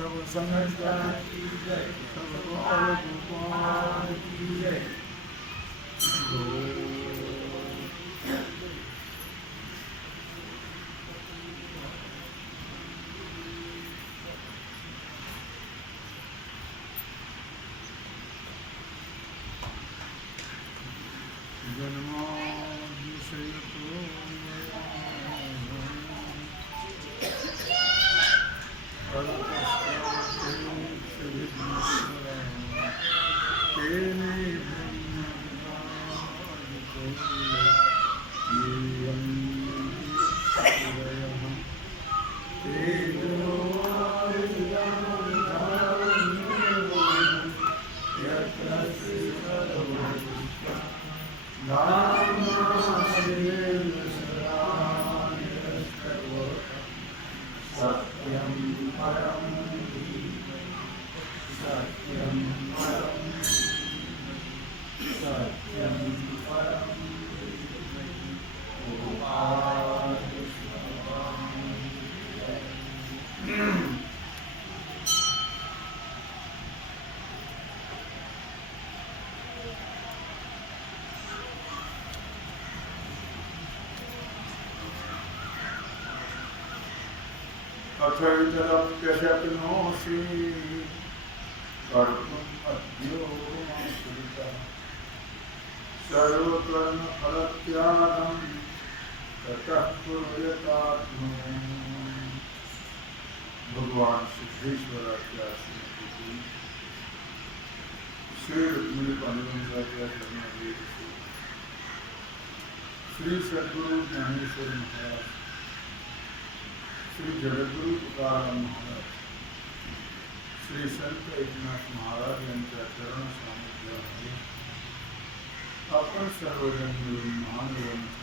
सब संगत की जय, सब और गोपाल की जय। अथैतरप्यशक्नोषि कर्तुम् अद्योगमाश्रितः सर्वकर्मफलत्यागं ततः कुरु यथात्मनो। भगवान सिद्धेश्वराचार्य श्री रुक्मिणी पांडुरंगाचार्य श्री सद्गुरु ज्ञानेश्वर महाराज, श्री जगद्गुरु तुकाराम महाराज, श्री संत एकनाथ महाराज यांच्या चरण सानिध्यामध्ये आपण सर्वजण मिळून महान ग्रंथ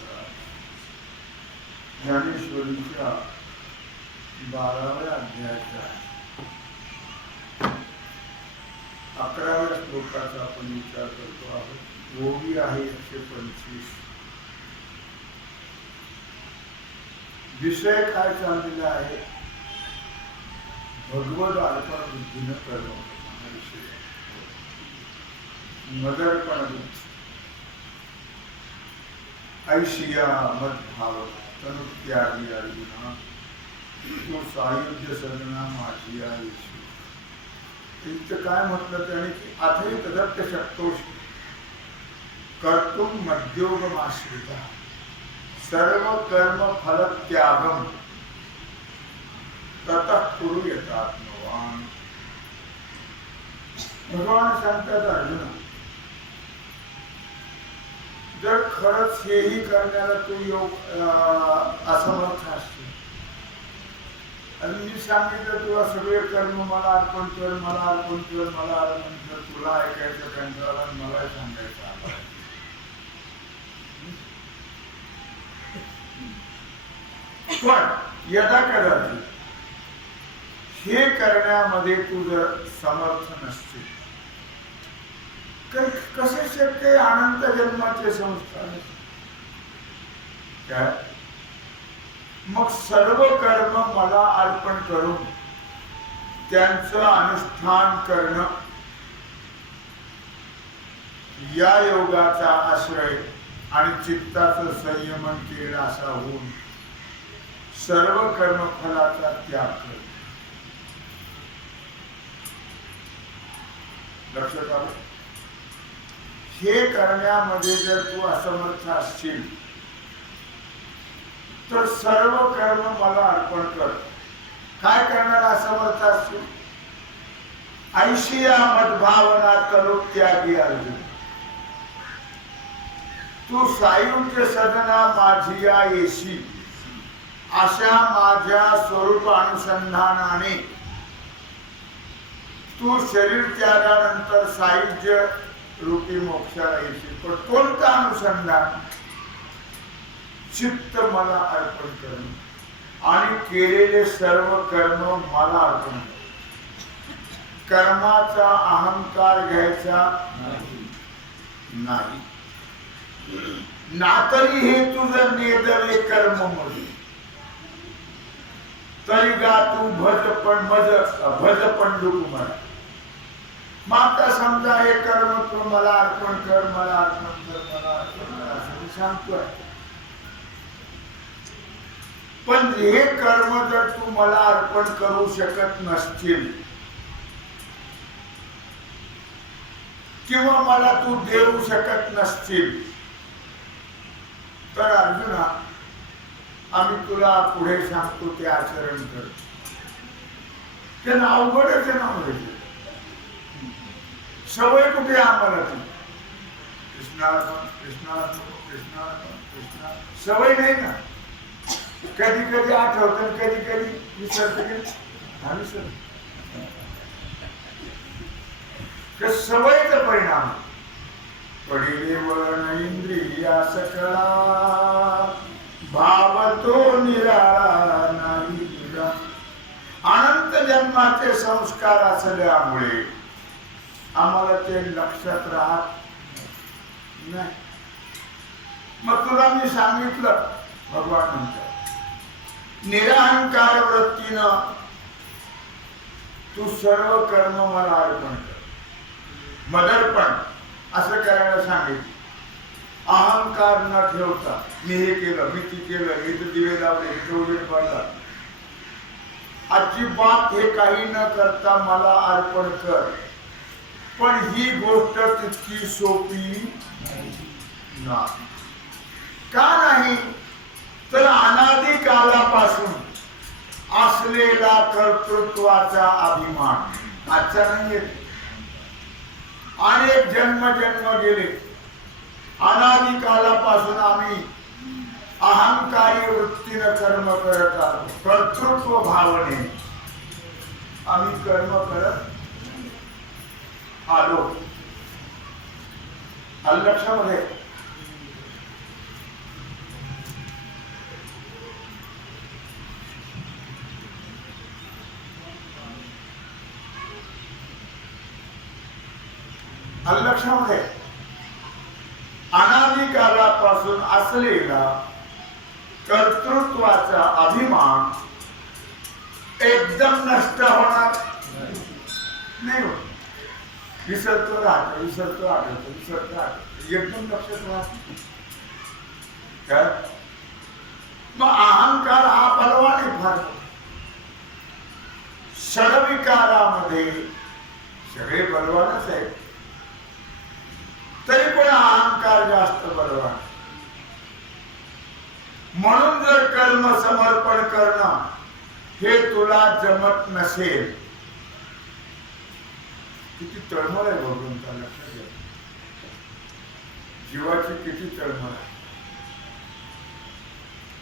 ज्ञानेश्वरीच्या 12व्या अध्यायाच्या 11व्या श्लोकाचा आपण विचार करतो आहोत. ओवी आहे 125. विषय काय चाललेला आहे? भगवद अर्पण बुद्धीनं कर्म हा विषय. मदर्पण बुद्धी, ऐशिया मदभाव तनुत्यागी अर्जुना, तो सायुज्य सजना माझिया येशू. इथं काय म्हटलं त्याने की अथै तदत्त शक्तोष कर्तुम मध्योगमाश्रिता सर्व कर्म फल त्यागम ततः कुरु यथात्मवान. भगवान सांगतात अर्जुना, जर खरंच हेही करण्याला तू असमर्थ असशील आणि मी सांगितलं तुला सगळे कर्म मला अर्पण कर, मला अर्पण कर, मला अर्पण कर, तुला ऐकायचं कंटाळा आणि मला सांगायचं आला. पण यदा कदाचित हे करण्यामध्ये तू जर समर्थ नसशील तर कसे शक्य अनंत जन्माचे संस्कार काय? मग सर्व कर्म मला अर्पण करून त्यांचं अनुष्ठान करणं या योगाचा आश्रय आणि चित्ताचं संयमन केलं असा होऊन सर्व कर्मफलाचा त्याग कर. लक्षात आलं? हे करण्यामध्ये जर तू असमर्थ असशील तर सर्व कर्म मला अर्पण कर. काय करणार असमर्थ असशील? ऐशिया मदभावना करू त्यागी अर्जुन, तू सायुज्य सदना माझिया येशी अशा माझ्या स्वरूप अनुसंधानाने तू शरीर त्यागानंतर सायुज्य रूपी मोक्षाला येशील. पण कोणतं अनुसंधान? चित्त मला अर्पण करणं आणि केलेले सर्व कर्म मला अर्पण करणं. कर्माचा अहंकार घ्यायचा नाही. नातरी हे तुझं नेदवे कर्म मध्ये तरी गा तू भज पंडुक म्हणा. मग आता समजा हे कर्म तू मला अर्पण कर, मला अर्पण कर, मला अर्पण कर असं मी सांगतोय. पण हे कर्म जर तू मला अर्पण करू शकत नसतील किंवा मला तू देऊ शकत नसतील तर अर्जुना आम्ही तुला पुढे सांगतो ते आचरण कर. त्यांना अवघडच आहे ना. सवय कुठे आम्हाला ती कृष्णार्पण कृष्णार्पण कृष्णार्पण कृष्णा सवय नाही ना. कधी कधी आठवतं, कधी कधी विसरत. सवयीचा परिणाम. पडिले वळण इंद्रिया सकळा, भाव तो निराळा नाही तुझा. अनंत जन्माचे संस्कार असल्यामुळे आम्हाला ते लक्षात राहत नाही. मग तुला मी सांगितलं भगवान म्हणतात निरहंकार वृत्तीनं तू सर्व कर्म मला अर्पण कर. मदर्पण असं करायला सांगितलं. अहंकार न ठेवता मी हे केलं, मी ती केलं, इथं दिवे लावले, इथं उजेड पडला, अजिबात हे काही न करता मला अर्पण कर. पण ही गोष्ट तितकी सोपी नाही. का नाही तर अनादी कालापासून असलेला कर्तृत्वाचा अभिमान आजचा नाहीये. अनेक जन्म गेले. अनादी कालापासून आम्ही अहंकारी वृत्तीनं कर्म करत आलो. कर्तृत्व भावने आम्ही कर्म करत आलो. लक्षामध्ये लक्षामध्ये अनादी कालापासून असलेला कर्तृत्वाचा अभिमान एकदम नष्ट होणार नाही. विसरतो राहतो, विसरतो आढळतो, विसरतो आढळतो, एकदम लक्षात राहतो. मग अहंकार हा बलवान आहे फार. षडविकारामध्ये सगळे बलवानच आहेत, तरी पण अहंकार जास्त बलवान. म्हणून जर कर्म समर्पण करणं हे तुला जमत नसेल, किती तळमळ आहे भगवंता, लक्षात घ्या. जीवाची किती तळमळ आहे.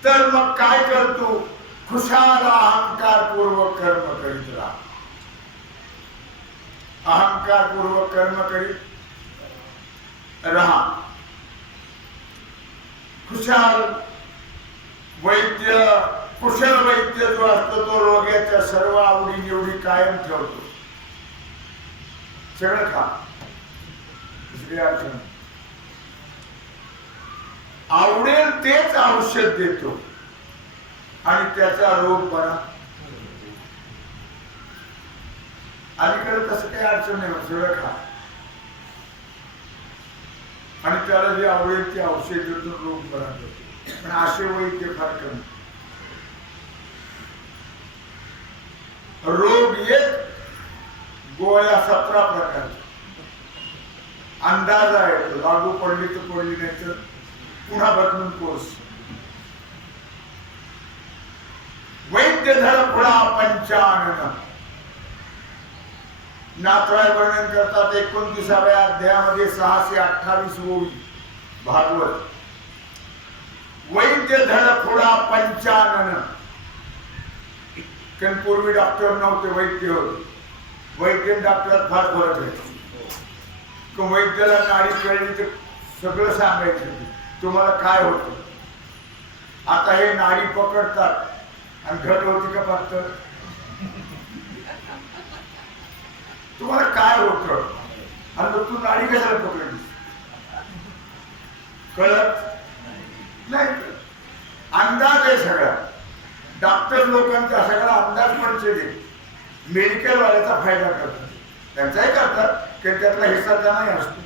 तर मग काय करतो? खुशाल अहंकारपूर्वक कर्म करीत राहा. अहंकारपूर्वक कर्म करीत रहा. खुशाल वैद्य, कुशल वैद्य जो असतो तो रोग्याच्या सर्व आवडी निवडी कायम ठेवतो. सगळं खा, दुसरी अडचण. आवडेल तेच औषध देतो आणि त्याचा रोग बरा. अलीकडे तसं काही अडचण नाही, सगळं खा आणि त्याला जे आवडेल ते औषध देतो, रोग बरा करतो. पण असे वैद्य फार कमी. रोग एक, गोळ्या 17 प्रकारच्या. अंदाज आहे, लागू पडली तर पडली, नाही तर पुन्हा बदलून कोर्स. वैद्य धडपुडा पंचानन. नाथराय वर्णन करतात 29व्या अध्यायामध्ये 628 ओळी भागवत. वैद्य धडपुडा पंचानन. कारण पूर्वी डॉक्टर नव्हते, वैद्य होते. वैद्य डॉक्टरात फार फरक आहे. वैद्याला नाडी कळली तर सगळं सांगायचं तुम्हाला काय होतं. आता हे नाडी पकडतात आणि घट होती का फक्त, तुम्हाला काय होतं आणि तू नाडी कशाला पकडली कळत नाही. अंदाज आहे सगळा. डॉक्टर लोकांचा सगळा अंदाज म्हणजे मेडिकल वाल्याचा फायदा करतात, त्यांचाही करतात की त्यातला हिस्सा त्यांनाही असतो.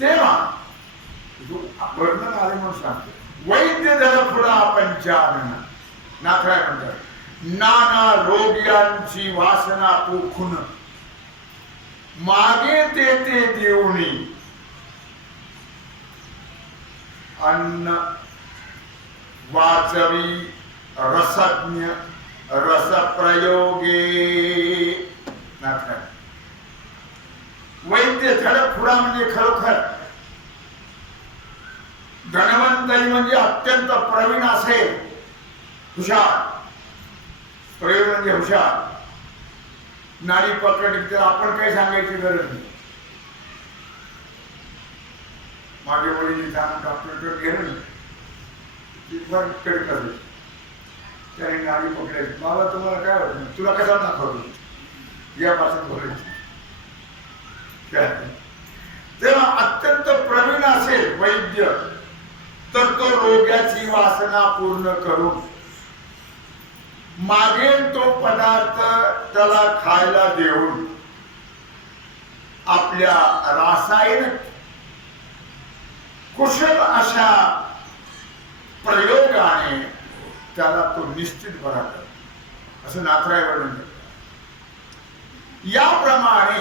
तेव्हा वर्णन आले म्हणून सांगतो, वैद्य धन पुढा पंचानन. नाथराय म्हणतात, नाना रोग्यांची वासना पोखून मागे ते देऊनी अन्न वाचवी रसज्ञ रसप्रयोगे. नाथराय वैद्य धडफुडा म्हणजे खरोखर धनवंतही म्हणजे अत्यंत प्रवीण असेल, हुशार, प्रवीण म्हणजे हुशार, नाडी पकड, आपण काही सांगायची गरज नाही. माझे वडील डॉक्टरकडे गेलं ना, त्याने नाडी पकडायची, बाबा तुम्हाला काय होत, तुला कसा दाखवतो, या भाषेत बोलायचं. तेव्हा अत्यंत प्रवीण असेल वैद्य तर तो रोग्याची वासना पूर्ण करून मागेल तो पदार्थ त्याला खायला देऊन आपल्या रासायन कुशल अशा प्रयोगाने त्याला तो निश्चित बरा करतो, असं नाथराय वर्णन करतात. याप्रमाणे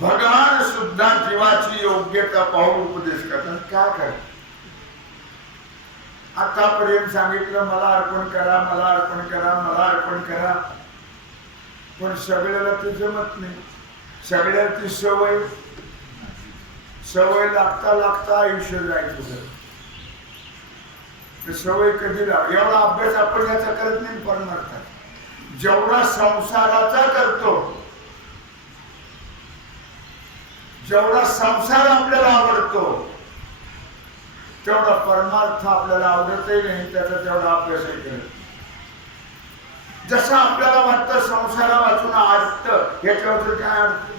भगवान सुद्धा जीवाची योग्यता पाहून उपदेश करतात. काय करतात, आतापर्यंत सांगितलं मला अर्पण करा, मला अर्पण करा, मला अर्पण करा, पण सगळ्याला ते जमत नाही. सगळ्याला ती सवय लागता लागता आयुष्य जायचं. सवय कधी लाव, एवढा अभ्यास आपण याचा करत नाही परमार्थात. जेवढा संसाराचा करतो, जेवढा संसार आपल्याला आवडतो, तेवढा परमार्थ आपल्याला आवडतही नाही, त्याचा तेवढा अभ्यासही करत. जसं आपल्याला वाटतं संसारा वाचून अडत, याच्यावर काय अडत,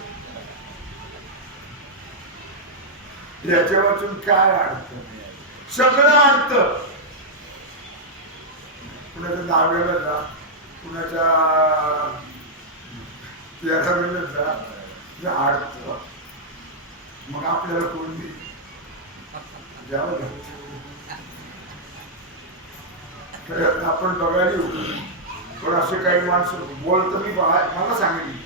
याच्या वाचून काय अडत, सगळं अडत. कुणाच्या दहाव्याला जा, कुणाच्या 13व्याला जा, अडत. मग आपल्याला कोण देईल, आपण बघायला होतो. पण असे काही माणसं बोलतो, मी मला सांगितली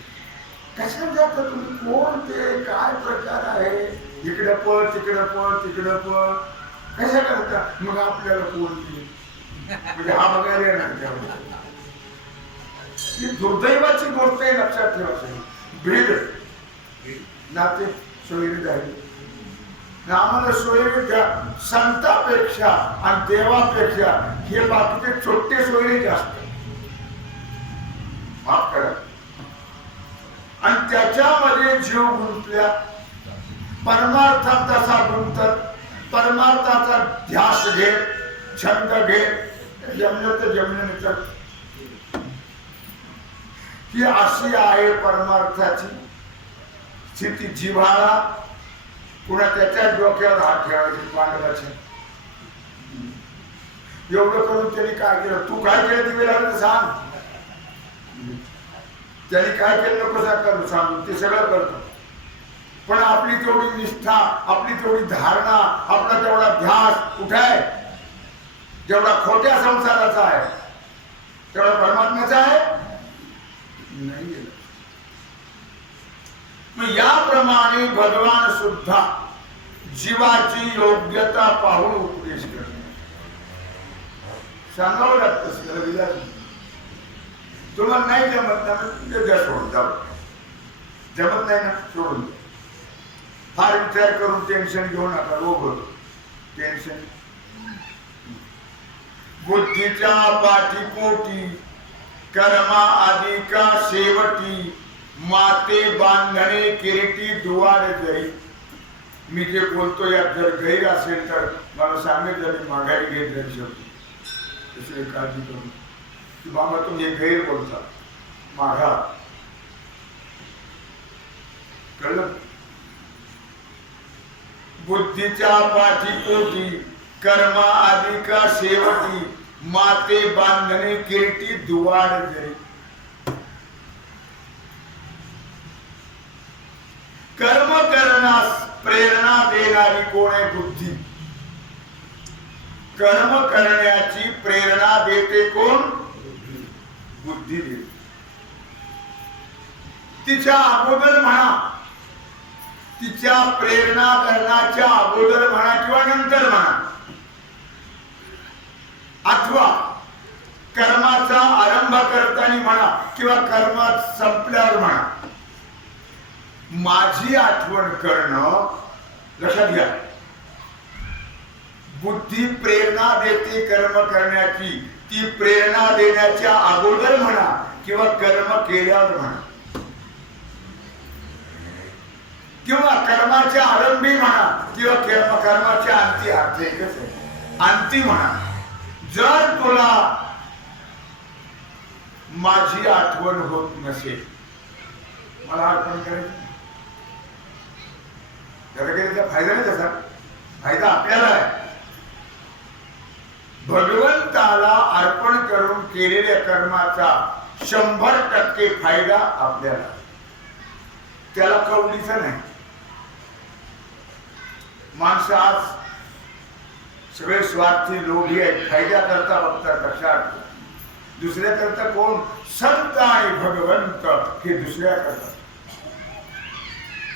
कशा जात तुम्ही, कोण ते, काय प्रकार आहे, इकडे पळ तिकडे पळ तिकडे पळ, कशा करता. मग आपल्याला कोण देईल, म्हणजे हा बघायला येणार. ही दुर्दैवाची गोष्ट आहे, लक्षात ठेवायची. भेद नाते सोयरी झाली. आम्हाला सोयरी संतापेक्षा आणि देवापेक्षा हे बाकीचे छोटे सोयरे जास्त, माफ करा. आणि त्याच्यामध्ये जीव गुंतल्या, परमार्थात तसा गुंतत, परमार्थाचा ध्यास घेत, छंद घेत, जमलं तर जमलं तर. ही अशी आहे परमार्थाची स्थिती. जिव्हाळा, पुन्हा त्याच्या डोक्यावर हात ठेवायचे पांडवाचे. एवढं करून त्यांनी काय केलं, तू काय केलं दिवे लागलं सांग. त्यांनी काय केलं नको सांगू, ते सगळं करतो. पण आपली तेवढी निष्ठा, आपली तेवढी धारणा, आपला तेवढा ध्यास कुठे आहे, जेवढा खोट्या संसाराचा आहे तेवढा परमात्म्याचा आहे नाही. मग याप्रमाणे भगवान सुद्धा जीवाची योग्यता पाहून उपदेश करतात. सांगावं लागतं, तुम्हाला नाही जमत ना सोडून जाऊ, जमत नाही ना सोडून. फार विचार करून टेन्शन घेऊ नका, रोग होतो टेन्शन. बुद्धीच्या पाठीपोटी कर्मा अधिका शेवटी माते बांधणे किरीटी दुवार जरी. मी जे बोलतो यात जर गैर असेल तर मला सांगितलं, मी माघारी घेत जाईल शेवटी. दुसरी काळजी करून की बाबा तुम्ही गैर बोलता, माघा. कळलं. बुद्धीच्या पाठीपोटी कर्मा अधिका शेवटी माते बांधणे किरीटी दुवाड जरी. कर्म करण्यास प्रेरणा देणारी कोण आहे? बुद्धी. कर्म करण्याची प्रेरणा देते कोण? बुद्धी देते. तिच्या अगोदर म्हणा, तिच्या प्रेरणा करण्याच्या अगोदर म्हणा किंवा नंतर म्हणा, अथवा कर्माचा आरंभ करताना म्हणा किंवा कर्म संपल्यावर म्हणा, माझी आठवण करणं. लक्षात घ्या, बुद्धी प्रेरणा देते कर्म करण्याची. ती प्रेरणा देण्याच्या अगोदर म्हणा किंवा कर्म केल्यावर म्हणा किंवा कर्माच्या आरंभी म्हणा किंवा कर्माच्या अंती. अर्थ एकच आहे, अंती म्हणा. जर तुला माझी आठवण होत नसेल, मला अर्पण करायचं, त्याचा फायदा नाही. त्याचा फायदा आपल्याला आहे. भगवंताला अर्पण करून केलेल्या कर्माचा 100% फायदा आपल्याला, त्याला कवडीचा नाही. माणसं आज सगळे स्वार्थी लोभी आहेत, फायद्या करता बघतात. लक्षात, दुसऱ्या करता कोण? संत आणि भगवंत हे दुसऱ्या करता.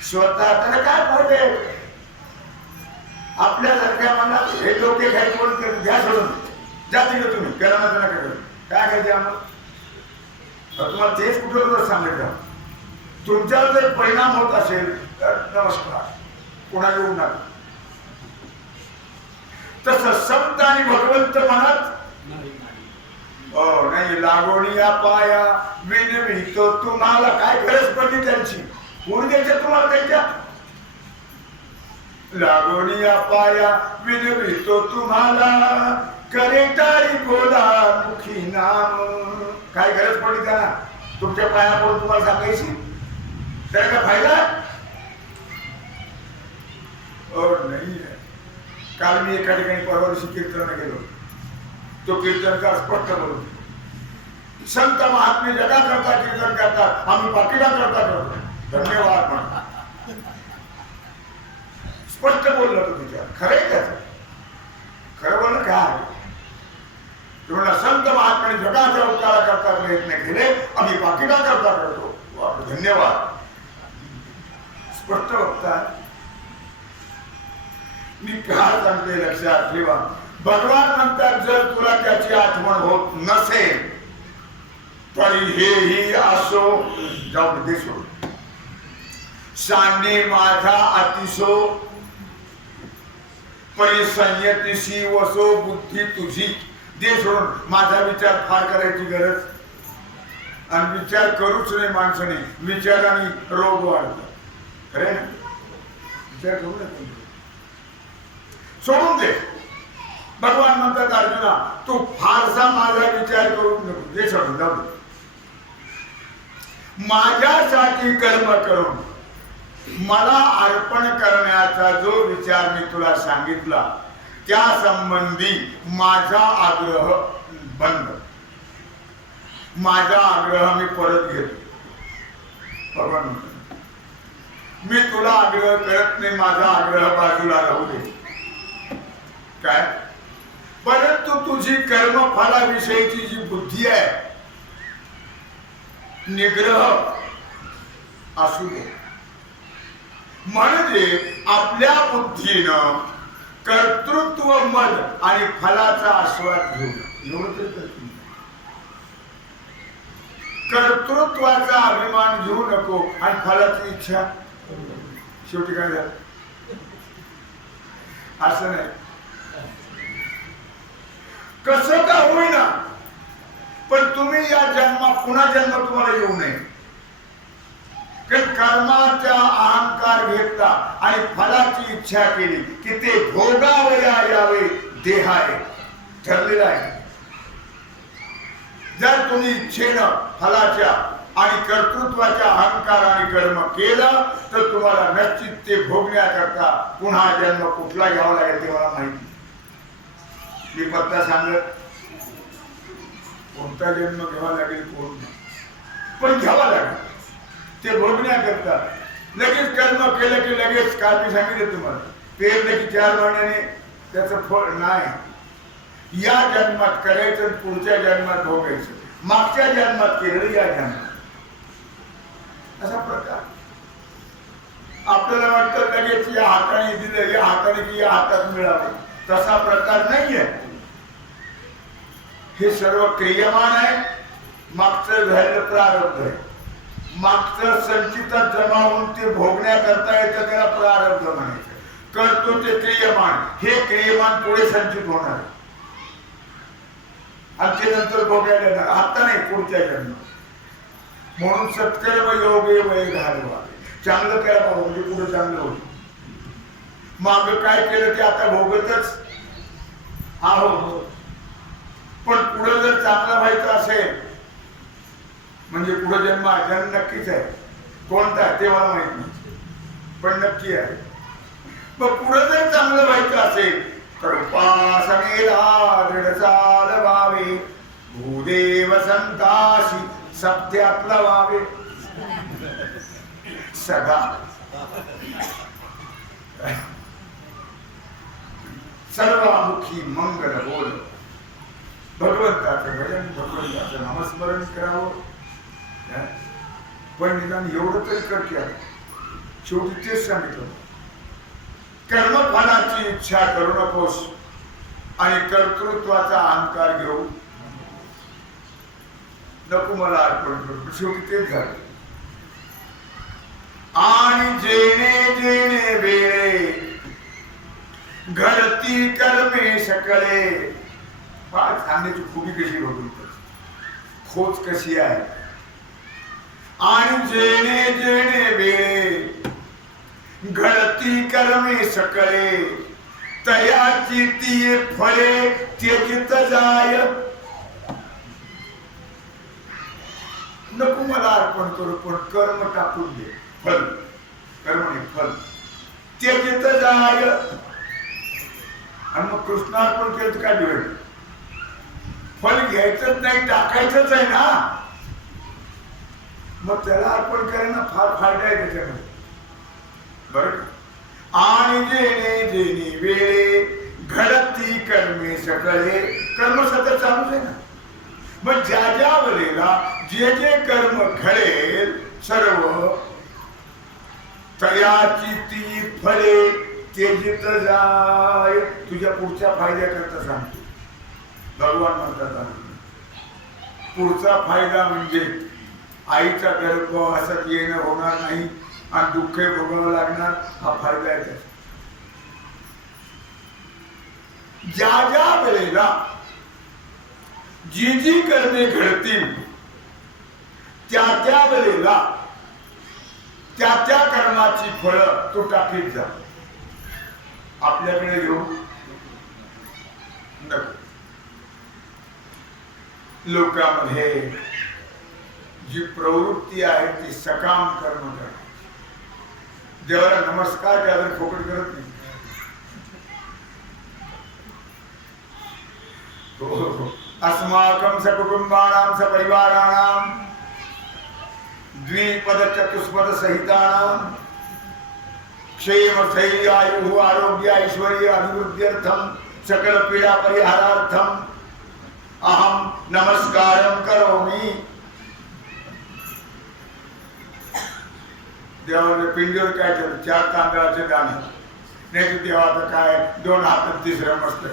स्वतः त्याला काय फायदे? आपल्यासारख्या मनात हे डोके खाय कोण करत? घ्या सोडून, जा तिकडे तुम्ही, करा ना त्यांना करा. काय खायचे आम्हाला? तुम्हाला तेच कुठं सांगितलं. तुमच्यावर जर परिणाम होत असेल तर नमस्कार, कोणा येऊ नका. तसं संत आणि भगवंत म्हणत नाही. लागोनिया पाया विनवितो तुम्हाला. काय गरज पडली त्यांची? पूर्ण द्यायच्या तुम्हाला त्यांच्या. लागोनिया पाया विनवितो तुम्हाला, करे टाळी बोला मुखी नाम. काय गरज पडली त्यांना तुमच्या पाया पडून तुम्हाला सांगायची? त्याला काय फायदा? नाही. काल मी एका ठिकाणी परवा दिवशी कीर्तनाला गेलो. तो कीर्तनकार स्पष्ट बोलतो, संत महात्मे जगा करता कीर्तन करतात, आम्ही पाकिटा करता करतो. धन्यवाद म्हणा. स्पष्ट बोलला तो तिच्या. खरंय त्याचं. खरं बोलणं काय? तुम्हाला संत महात्म्याने जगाच्या उपकारा करता प्रयत्न केले, आम्ही पाकिटा करता करतो. धन्यवाद. स्पष्ट वक्ता. मी काय सांगते लक्षात ठेवा. भगवान म्हणतात जर तुला त्याची आठवण होत नसेल तरी हेही असो, जाऊ दे सोड. सांडे माझा अतिशो परिसंयतीशी वसो बुद्धी तुझी. दे सोडून. माझा विचार फार करायची गरज, आणि विचार करूच नाही माणसाने. विचाराने रोग वाढतात. खरे ना? विचार करू नये, सोडून दे. भगवान म्हणतात अर्जुना तू फारसा माझा विचार करू नको, दे सोडून, जाऊ दे. माझ्यासाठी कर्म करून मला अर्पण करण्याचा जो विचार मी तुला सांगितला त्या संबंधी माझा आग्रह बंद. माझा आग्रह मी परत घेतो. भगवान म्हणतात मी तुला आग्रह करत नाही, माझा आग्रह बाजूला राहू दे. काय? परंतु तुझी कर्मफलाविषयीची जी बुद्धी आहे निग्रह असू दे. म्हणजे आपल्या बुद्धीनं कर्तृत्व मद आणि फलाचा आस्वाद घेऊ. एवढं तरी करतो. कर्तृत्वाचा अभिमान घेऊ नको आणि फलाची इच्छा. शेवटी काय झालं? असं नाही. कसं का होईना पण तुम्ही या जन्मात पुन्हा जन्म तुम्हाला येऊ नये. कर्माचा अहंकार घेतला आणि फलाची इच्छा केली की ते भोगावया यावे. देह आहे, ठरलेला आहे. जर तुम्ही इच्छेनं फलाच्या आणि कर्तृत्वाच्या अहंकाराने कर्म केलं तर तुम्हाला निश्चित ते भोगण्याकरता पुन्हा जन्म कुठला घ्यावा लागेल ते मला माहिती. मी पत्ता सांगत कोणता जन्म घ्यावा लागेल कोण पण घ्यावा लागेल ते भोगण्याकरता. लगेच कर्म केलं की लगेच काल मी सांगितलं तुम्हाला पेरलं की 4 महिन्याने त्याचं फळ नाही. या जन्मात करायचं पुढच्या जन्मात भोगायचं. मागच्या जन्मात केलं या जन्मात असा प्रकार. आपल्याला वाटतं लगेच या हाताने दिलं या हाताने की या हातात मिळालं तसा प्रकार नाहीये. हे सर्व क्रियमान आहे. मागचं झालेलं प्रारब्ध आहे. मागचं संचितात जमा होऊन ते भोगण्याकरता येतं त्याला प्रारब्ध म्हणायचं. करतो ते क्रियमान. हे क्रियमान पुढे संचित होणार आणि ते नंतर भोगायला येणार. आता नाही पुढच्या जन्म. म्हणून सत्कर्म योगे वय घालवा. चांगलं करा म्हणजे पुढे चांगलं होईल. माग काय केलं ते आता भोगतच आहोत. पण पुढे जर चांगलं व्हायचं असेल म्हणजे पुढे जन्म नक्कीच आहे. कोणता ते मला माहित नाही पण नक्की आहे. मग पुढे जर चांगलं व्हायचं असेल तर उपासनेला दृढ चालवावे. भूदेव संताशी सत्यातला व्हावे सदा. सर्वामुखी मंगल बोल. भगवंताचं भजन भगवंताचं नामस्मरण करावं. पण निदान एवढं तरी कर की शेवटी तेच सांगितलं कर्मफलाची इच्छा करू नकोस आणि कर्तृत्वाचा अहंकार घेऊ नको मला अर्पण करू. शेवटी तेच झालं. आणि जेणे जेणे वेळे घडती कर्मे सकळे. फार सांगण्याची खूबी कशी बघून खोच कशी आहे. आणि जेणे जेणे वेळे घडती कर्मे सकळे तयाची ती फळे त्यजित जाय. नको मला अर्पण करू पण कर्म टाकून दे. फल कर्म नाही फल त्यजित जाय. आणि मग कृष्णार्पण केलं तर काय मिळेल. फल घ्यायचंच नाही टाकायचंच आहे ना. मग त्याला अर्पण करायला फार फायदा आहे त्याच्यामध्ये बरं. आणि जेणे जेणे वेळे घडती कर्मे सकळे. कर्म सतत चालूच आहे ना. मग ज्या ज्या वेळेला जे जे कर्म घडेल सर्व तयाची ती फळे त्यजित जाय. तुझ्या पुढच्या फायद्याकरता सांगतो. भगवान म्हणतात पुढचा फायदा म्हणजे आईचा गर्भ असत येणं होणार नाही आणि दुःख भोगावं लागणार. हा फायदा आहे त्याचा. ज्या ज्या वेळेला जी जी कर्मे घडतील त्या त्या वेळेला त्या त्या कर्माची फळं तू टाकीत जा. आपल्याकडे येऊ नको. लोकांमध्ये जी प्रवृत्ती आहे ती सकाम कर्म करणे. देवाला नमस्कार केला फोकट करत नाही. अस्माकं सकुटुंबानां सपरिवाराणां द्विपद चतुष्पद सहितानां क्षेम स्थैर्य आयुः आरोग्य ऐश्वर्य अभिवृद्ध्यर्थं सकल पीडा परिहारार्थं अहम नमस्कारं करोमि. देवाला पिंडीवर काय ठेवलं 4 तांदळाचे दाणे नाही तर देवाचं काय 2 हातात तिसऱ्या मस्त.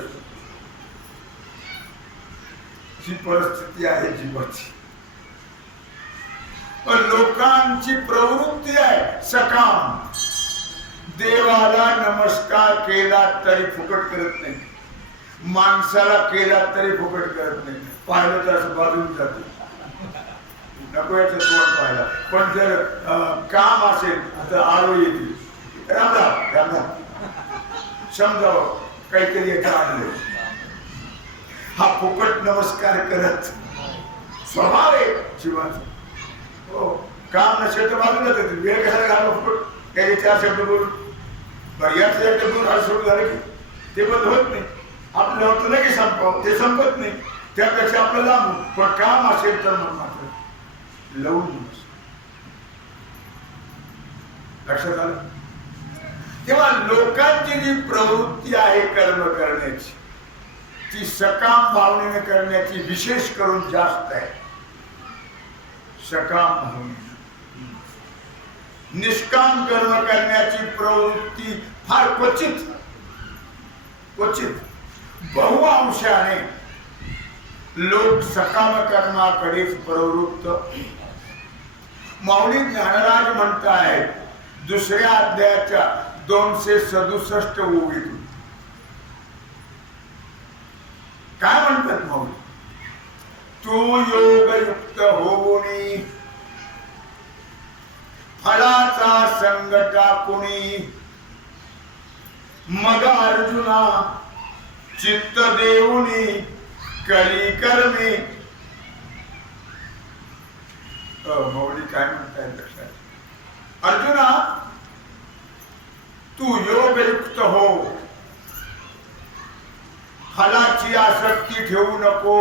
जी परिस्थिती आहे जीवाची. पण लोकांची प्रवृत्ती आहे सकाम. देवाला नमस्कार केला तरी फुकट करत नाही. माणसाला केला तरी फुकट करत नाही. पाहिलं तर असं बाजून जाते नको याचं तोंड पाहिला. पण जर काम असेल तर आरो येते. रामराम रामराम समजावं काहीतरी याचं आणलं. हा फुकट नमस्कार करत स्वभाव आहे जीवाचा. हो काम नसेल तर बाजूला जाते. वेळ कशाला घालवा फुकट. त्याचे 4 शब्द बोलून बऱ्याच शब्द बोलून हा सुरू झालं की ते बंद होत नाही. आपलं होतं लगेच संपावं, ते संपत नाही. त्यापेक्षा आपलं लांब, पण काम असेल तर मग मात्र लावून लक्षात आलं. तेव्हा लोकांची जी प्रवृत्ती आहे कर्म करण्याची, ती सकाम भावनेने करण्याची विशेष करून जास्त आहे. सकाम भावने, निष्काम कर्म करण्याची प्रवृत्ती फार क्वचित बहुअंशाने लोक सकाम कर्माकडेच प्रवृत्त. माऊली ज्ञानराज म्हणतायत दुसऱ्या अध्यायाच्या 267 ओळीतून काय म्हणतात माऊली? तू योगयुक्त होऊनी फळाचा संग टाकुनी मग अर्जुना चित्त देऊनी कली कर्मे. माऊली काय म्हणताय लक्षात? अर्जुना तू योगयुक्त हो, फलाची आसक्ती ठेवू नको,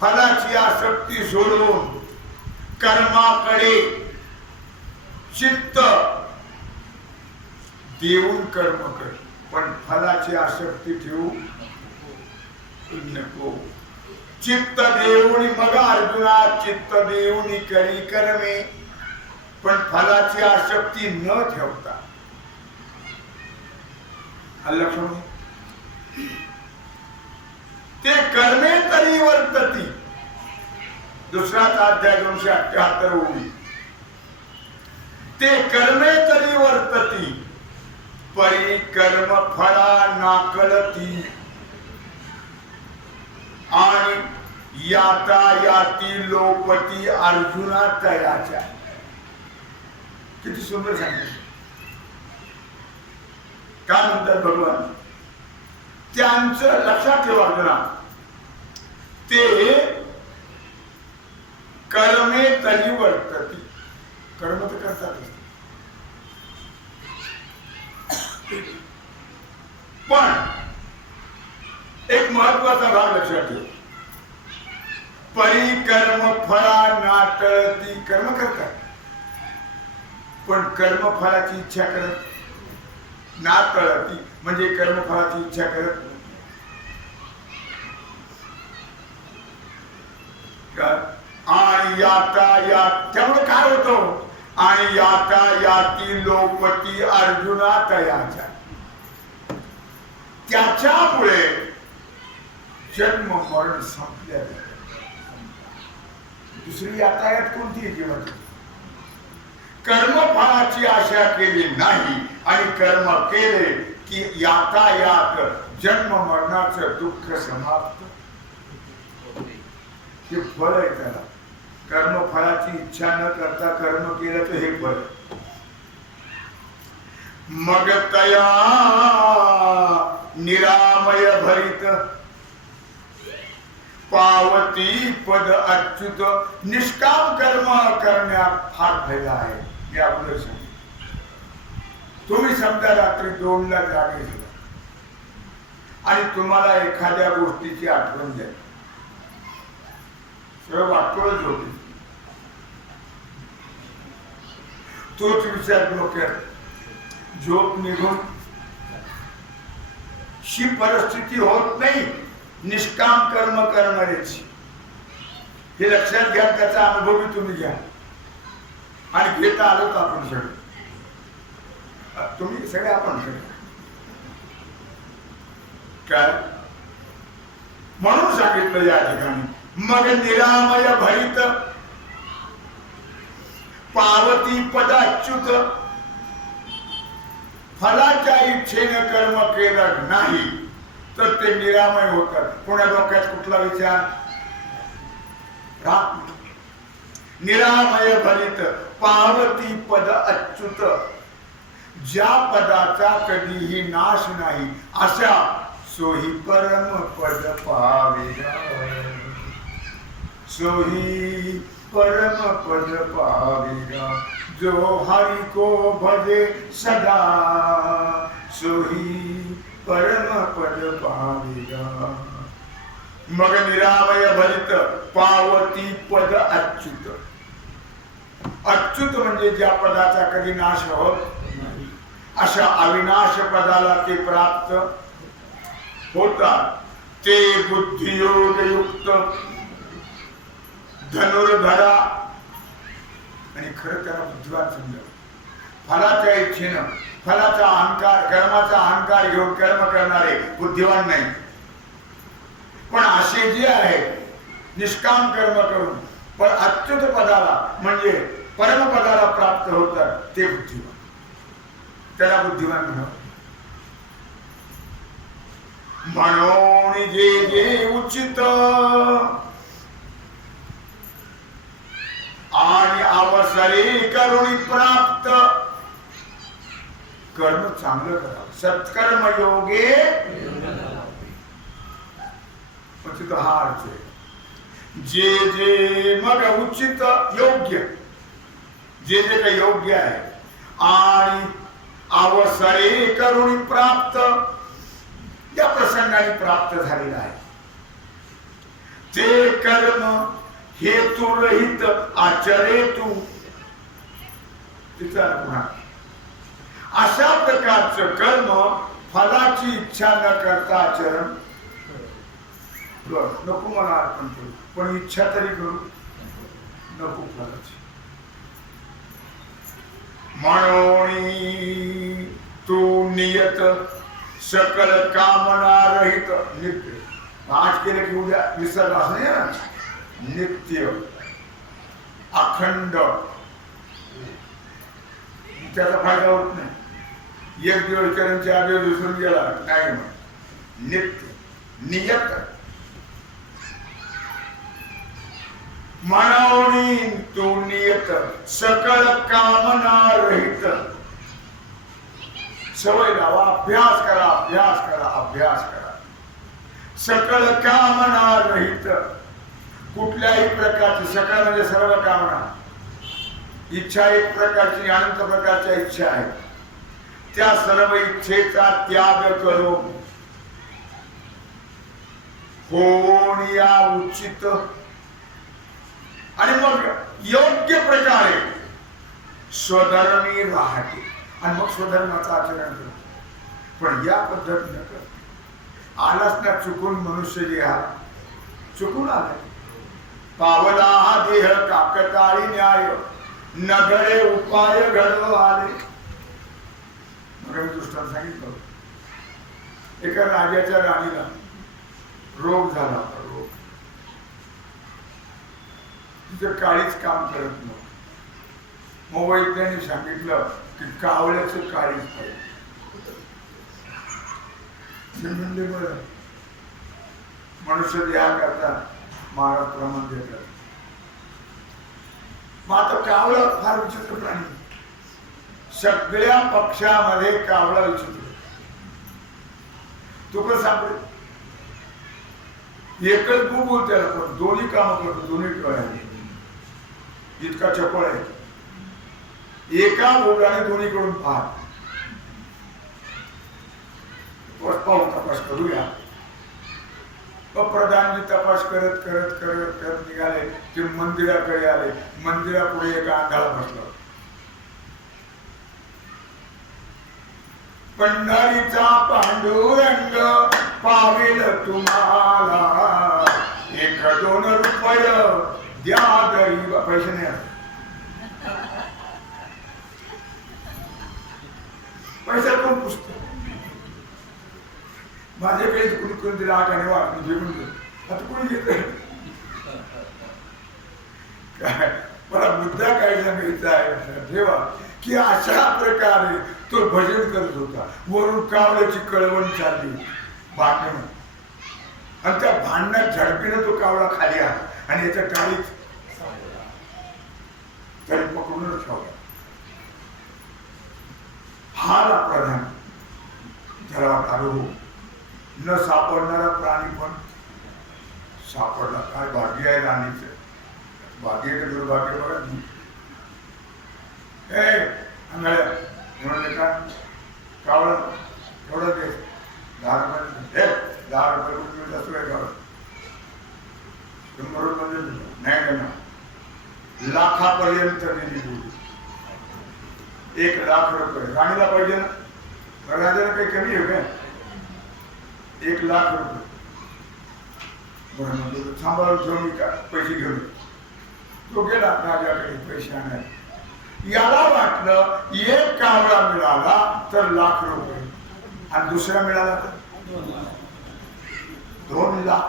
फलाची आसक्ती सोडून कर्माकडे चित्त देऊन कर्म कर, पण फलाची आसक्ती ठेवू नको. चित्त देऊन मग अर्जुना चित्त देऊन करी कर्मे, पण फलाची आसक्ती न ठेवता. लक्षण ते कर्मे तरी वर्तती. दुसराच अध्याय 278 ओळी. ते कर्मे तरी वर्तती परी कर्म फळा नाकळती आणि याता याती लोपती अर्जुना तयाच्या. किती सुंदर सांगितलं. काय म्हणतात भगवान? त्यांचं लक्षात ठेवा अर्जुना, ते कर्मे तरी वर्तती. कर्म तर करतातच, पण एक महत्वाचा भाग लक्षात ठेवा. परी कर्म फळा नाटळती. कर्म करतात पण कर्मफळाची इच्छा करत नाटळती, म्हणजे कर्मफळाची इच्छा करत आणि याता या. त्यामुळे काय होतं? आणि याता याती लोपती अर्जुना तयाच्या. त्याच्यामुळे जन्म मरण संपल्या. दुसरी यातायात कोणती जीवनात? कर्मफळाची आशा केली नाही आणि कर्म केले की यातायात जन्म मरणाचं दुःख समाप्त. हे फळ आहे त्याला. कर्मफळाची इच्छा न करता कर्म केलं तर हे फळ. मग तया निरामय भरित पावती पद अच्युत. निष्काम कर्म करण्यात फार फायदा आहे. मी अगोदर सांगितलं. तुम्ही समजा रात्री 2 ला जागे झाला आणि तुम्हाला एखाद्या गोष्टीची आठवण झाली, सगळं वाटोळच होते. तोच विचार डोक्यात, झोप निघून शी परिस्थिती होत नाही निष्काम कर्म करणाऱ्याची. हे लक्षात घ्या. त्याचा अनुभव तुम्ही घ्या आणि घेता आलो तर आपण सगळे, तुम्ही सगळे आपण सगळे काय म्हणून सांगितलं या ठिकाणी. मग निरामय भरित पावती पद अच्युत. फलाच्या इच्छेने कर्म केलं नाही तर ते निरामय होतात. कोणा डोक्यात कुठला विचार राहत नाही. निरामय भरित पावती पद अच्युत. ज्या पदाचा कधीही नाश नाही अशा सोही परम पद पावेगा. सोही परम पद पावेगा जो हरि को भजे सदा. सोही परमपद पाविगा. मग निरामय भरित पावती पद अच्युत. अच्युत म्हणजे ज्या पदाचा कधी नाश होत नाही, अशा अविनाश पदाला ते प्राप्त होतात. ते बुद्धियोग युक्त धनुर्धरा. आणि खरं त्याला बुद्धिवान समजा. फलाच्या इच्छेनं, फलाचा अहंकार, कर्माचा अहंकार घेऊन कर्म करणारे बुद्धिवान नाही. पण असे जे आहे निष्काम कर्म करून पण अच्युत पदाला म्हणजे परमपदाला प्राप्त होतात ते बुद्धिवान. त्याला बुद्धिवान म्हणावं. म्हणून जे जे उचित आणि अवसरे करुणी प्राप्त कर्म चांगलं करावं. सत्कर्म योगे उचित हा अर्थ आहे. जे जे मग उचित योग्य, जे जे काही योग्य आहे आणि अवसरे करुणी प्राप्त, या प्रसंगाने प्राप्त झालेला आहे ते कर्म हेतू रहित आचरे तू. तिचा पुन्हा अशा प्रकारचं कर्म फलाची इच्छा न करता आचरण नको. मला अर्पण करू पण इच्छा तरी करू नको फलाची. म्हणून तू नियत सकल कामना रहित नित्य. आज केलं की उद्या विसरलास नाही ना. नित्य अखंड त्याचा फायदा होत नाही. एक दिवस करून 4 दिवस विसरून गेला नाही. मग नित्य नियत म्हणून तू नियत सकल कामना रहित. सवय लावा. अभ्यास करा, अभ्यास करा, अभ्यास करा. सकल कामना रहित. कुठल्याही प्रकारची, सकल म्हणजे सर्व कामना. इच्छा एक प्रकारची, अनंत प्रकारच्या इच्छा आहेत. त्या सर्व इच्छेचा त्याग करून होऊन या उचित आणि मग योग्य प्रकारे स्वधर्मी राहते. आणि मग स्वधर्माचं आचरण करतो. पण या पद्धतीनं कर. आलाच ना चुकून मनुष्य जे हा चुकून आला. पावला हा देह काकताळी न्याय नगरे उपाय घडव आले. मग मी दृष्टांत सांगितलं. एका राजाच्या राणीला रोग झाला होता. रोग तिचं काळीच काम करत नव्हतं. मग वैद्याने सांगितलं की कावळ्याचं काळीच पाहिजे. म्हणले बरं. मनुष्य द्या करता महाराज प्रमाण देतात. मग आता कावळा फार विचित्र प्राणी. सगळ्या पक्षामध्ये कावळा विचित्र. तो कसं सापडेल. एकच बुबुळ त्याला पण दोन्ही कामं करतो. दोन्ही डोळ्याने इतका चपळ आहे. एका बोटाने दोन्हीकडून पाहत. पाहून तपास करूया. प्रधानजी तपास करत करत करत करत निघाले. ते मंदिराकडे आले. मंदिरापुढे एका आंधळा बसला. पंढरीचा पांडुरंग पावेल तुम्हाला 1-2 रुपये द्या गरीब. पैसे नाही. पैसा कोण पुसतो. माझ्याकडे कुणी कोणतरी आगाने वाटून घेऊन गेलं. आता कोणी घेत काय. मला मुद्दा काय सांगायचा आहे देवा की अशा प्रकारे तो भजन करत होता. वरून कावळ्याची कळवण चालली भांडण. आणि त्या भांडणात झडपीनं तो कावळा खाली आला आणि याच्या काळीच त्याने पकडूनच ठेवला. हा प्रधान त्याला वाटलं न सापडणारा प्राणी पण सापडला. काय भाग्य आहे राणीचं. भाग्य का दुर्भाग्य बघा. म्हणले का कावळा एवढं दे 10 रुपये कुठे मिळत असतो एका 100 रुपये नाही ना, लाखापर्यंत दिली बोली. 1 लाख रुपये राणीला पाहिजे ना, राजाला काही कमी आहे का? 1 लाख रुपये बरं सांभाळून ठेवून का पैसे घेऊन तो गेला राजाकडे पैसे आणायला. याला वाटलं 1 कावळा मिळाला तर 1 लाख रुपये आणि दुसरा मिळाला तर 2 लाख.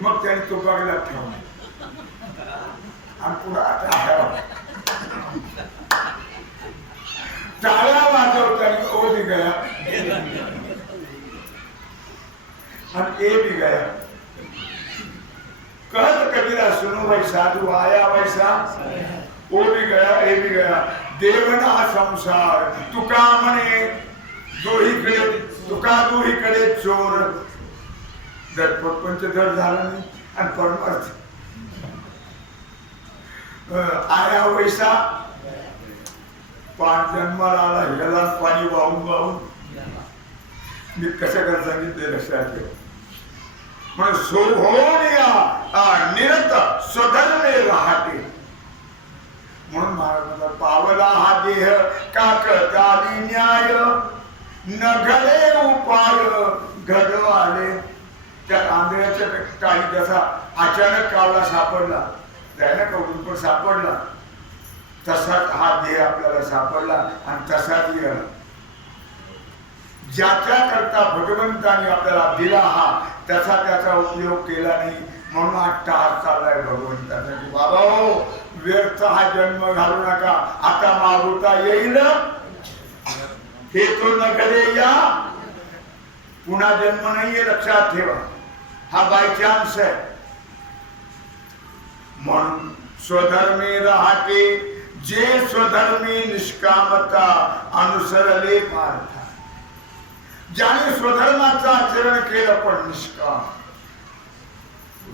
मग त्याने तो बघला ठेवला आणि पुढे आता टाळ्या वाजवताना ओ भी गया और ए भी गया. कहत कबीरा सुनो भाई साधु आया वैसा, ओ भी गया ए भी गया. देवना संसार तुका म्हणे दोहीकडे, तुका दोहीकडे चोर. पंचधर झाला नाही आणि परमार्थ आया वैसा. पाच जन्माला आला ह्याला पाणी वाहून वाहून मी कसं कर सांगितले लक्षात ठेव. म्हणून सोहोनिया निरत स्वधर्मे राहते. म्हणून महाराजांना पावला हा देह काकताली न्याय न घडे उपाय घड आले. त्या आंधळ्याच्या काळी कसा अचानक कावळा सापडला, त्याने कडून पण सापडला, तसाच हा देह आपल्याला सापडला आणि तसाच गेला. ज्याच्या करता भगवंताने आपल्याला दिला हा त्याचा त्याचा उपयोग केला नाही. म्हणून अट्टहास चाललाय भगवंताचा की बाबा हो व्यर्थ हा जन्म घालू नका, आता मागवता येईल हे तो न करे या. पुन्हा जन्म नाहीये लक्षात ठेवा, हा बाय चान्स आहे. म्हणून स्वधर्मी राहते जे स्वधर्मी निष्कामता अनुसरले पार्थ. ज्याने स्वधर्माचं आचरण केलं पण निष्काम,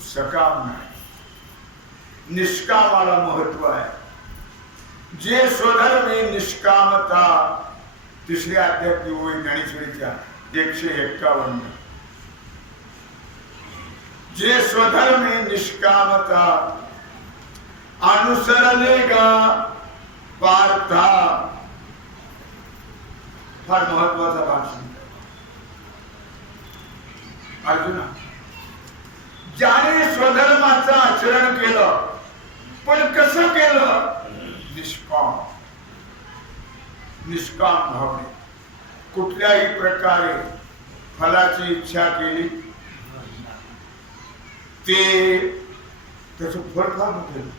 सकाम नाही, निष्कामाला महत्व आहे. जे स्वधर्मी निष्कामता. तिसऱ्या अध्यात्मी होई ज्ञानेश्वरीच्या 151. जे स्वधर्मी निष्कामता अनुसरले गा पार्था. फार महत्वाचा भाग सांगतो अर्जुना. ज्याने स्वधर्माचं आचरण केलं पण कसं केलं? निष्काम, निष्काम भावने. कुठल्याही प्रकारे फलाची इच्छा केली ते त्याचं फळ फार मोठं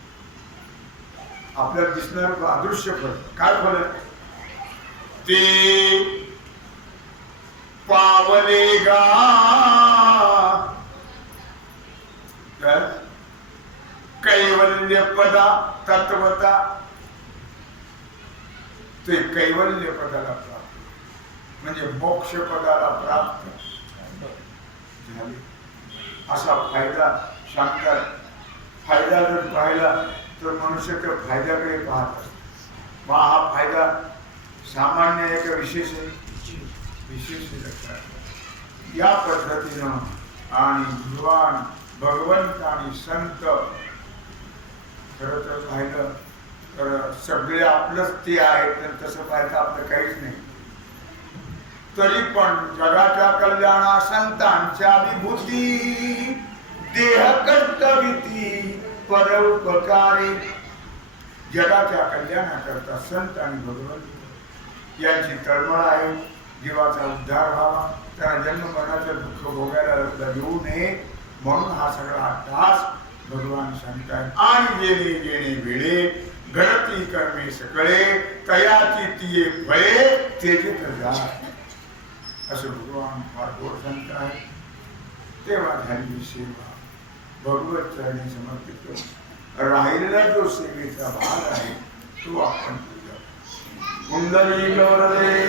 आपल्याला दिसणार अदृश्य फळ. काय फळ? ते पावले गा कैवल्य पदा तत्वता. ते कैवल्य पदाला प्राप्त म्हणजे मोक्ष पदाला प्राप्त झाले असा फायदा सांगतात. फायदा जर पाहिला तर मनुष्य त्या फायद्याकडे पाहत असतो. मग हा फायदा सामान्य आहे का विशेष आहे? विशेष लक्षात. या पद्धतीनं आणि भगवान भगवंत आणि संत खरं तर पाहिलं तर सगळे आपलंच ते आहेत, तर तसं पाहिलं आपलं काहीच नाही. तरी पण जगाच्या कल्याणा संतांच्या विभूती देह कर्तविती परोपकारी. जगाच्या कल्याणाकरता संत आणि भगवंत यांची तळमळ आहे. जीवाचा उद्धार व्हावा, त्याला जन्म मरणाचं दुःख भोगायला येऊ नये म्हणून हा सगळा अट्टहास भगवान सांगतात. आणि जेणे जेणे वेळे घडती कर्मे सकळे तयाची तिये फळे तेजित जाय. असं भगवान फार गोड सांगत आहे. तेव्हा झाली सेवा भगवत चरणी समर्पित करू. राहिलेला जो सेवेचा भाग आहे तो आपण कुंडली गौरवे